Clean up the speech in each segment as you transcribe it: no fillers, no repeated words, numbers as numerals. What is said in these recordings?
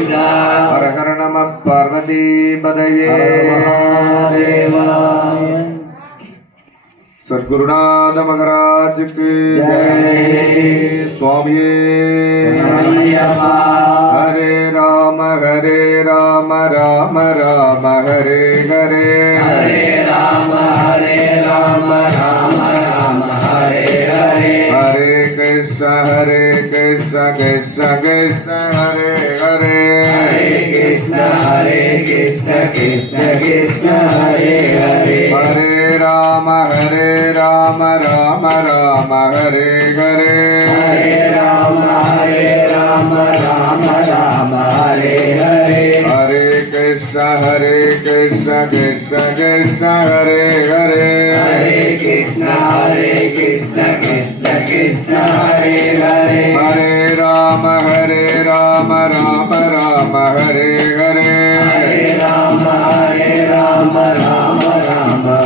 हर हर नमः पार्वती पदये सद्गुरुनाथ महाराज की जय। स्वामी हरे राम राम राम हरे हरे, हरे राम राम राम हरे हरे, हरे कृष्ण कृष्ण कृष्ण हरे हरे, हरे कृष्ण कृष्ण कृष्ण हरे हरे, हरे राम राम राम हरे हरे, हरे राम राम राम हरे हरे, हरे कृष्ण कृष्ण कृष्ण हरे हरे, हरे कृष्ण कृष्ण कृष्ण हरे हरे, हरे राम राम राम हरे हरे, हरे राम राम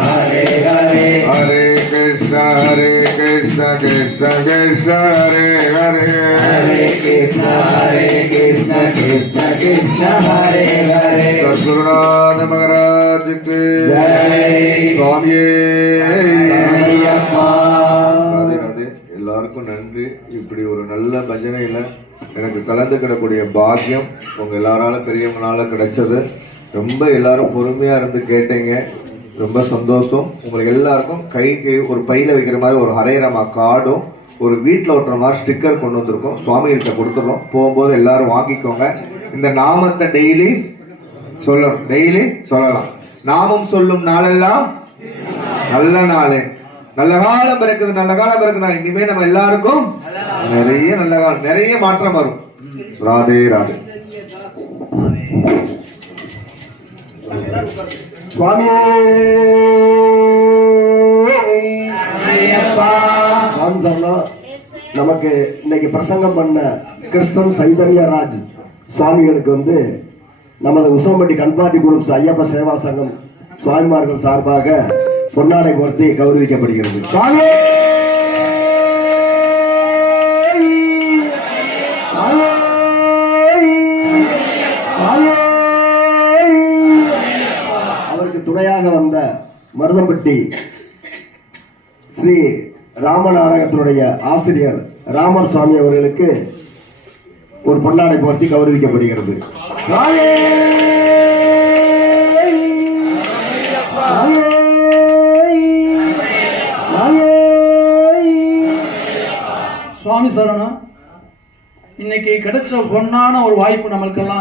हरे हरे, हरे कृष्ण कृष्ण कृष्ण हरे हरे, हरे कृष्ण कृष्ण कृष्ण हरे हरे। सद्गुरुनाथ महाराज के जय। स्वामी। சரணையப்பா. ராதே ராதே. எல்லாருக்கும் நன்றி. இப்படி ஒரு நல்ல பஜனையில எனக்கு கலந்துக்கிடக்கூடிய பாக்கியம் உங்க எல்லாரால பெரியவங்களால கிடைச்சது. ரொம்ப எல்லாரும் பொறுமையா இருந்து கேட்டீங்க, ரொம்ப சந்தோஷம். உங்களுக்கு எல்லாருக்கும் கைக்கு ஒரு பையில வைக்கிற மாதிரி ஒரு ஹரே ராமா கார்டும் ஒரு வீட்டில் ஓட்டுற மாதிரி ஸ்டிக்கர் கொண்டு வந்திருக்கோம். சுவாமிகிட்ட கொடுத்துருவோம். போகும்போது எல்லாரும் வாங்கிக்கோங்க. இந்த நாமத்தை டெய்லி சொல்லணும், டெய்லி சொல்லலாம். நாமம் சொல்லும் நாளெல்லாம் நல்ல நாளே, நல்ல காலம் பிறக்குது, நல்ல காலம் பிறக்குது. இனிமே நம்ம எல்லாருக்கும் நிறைய நல்ல காலம், நிறைய மாற்றம் வரும். ராதே ராதே. சுவாமி நமக்கு இன்னைக்கு பிரசங்கம் பண்ண கிருஷ்ணன் சைதன்யராஜ் சுவாமிகளுக்கு நமது உசவம்பட்டி கண்பாட்டி குரூப்ஸ் ஐயப்ப சேவா சங்கம் சுவாமிமார்கள் சார்பாக பொன்னாடை போர்த்தி கௌரவிக்கப்படுகிறது. சுவாமி அவருக்கு துணையாக வந்த மருதம்பட்டி ஸ்ரீ ராம நாடகத்தினுடைய ஆசிரியர் ராமர் சுவாமி அவர்களுக்கு ஒரு பொன்னாடை போர்த்தி கௌரவிக்கப்படுகிறது. சுவாமி சரணம். இன்னைக்கு கிடைச்ச பொன்னான ஒரு வாய்ப்பு நம்மளுக்கெல்லாம்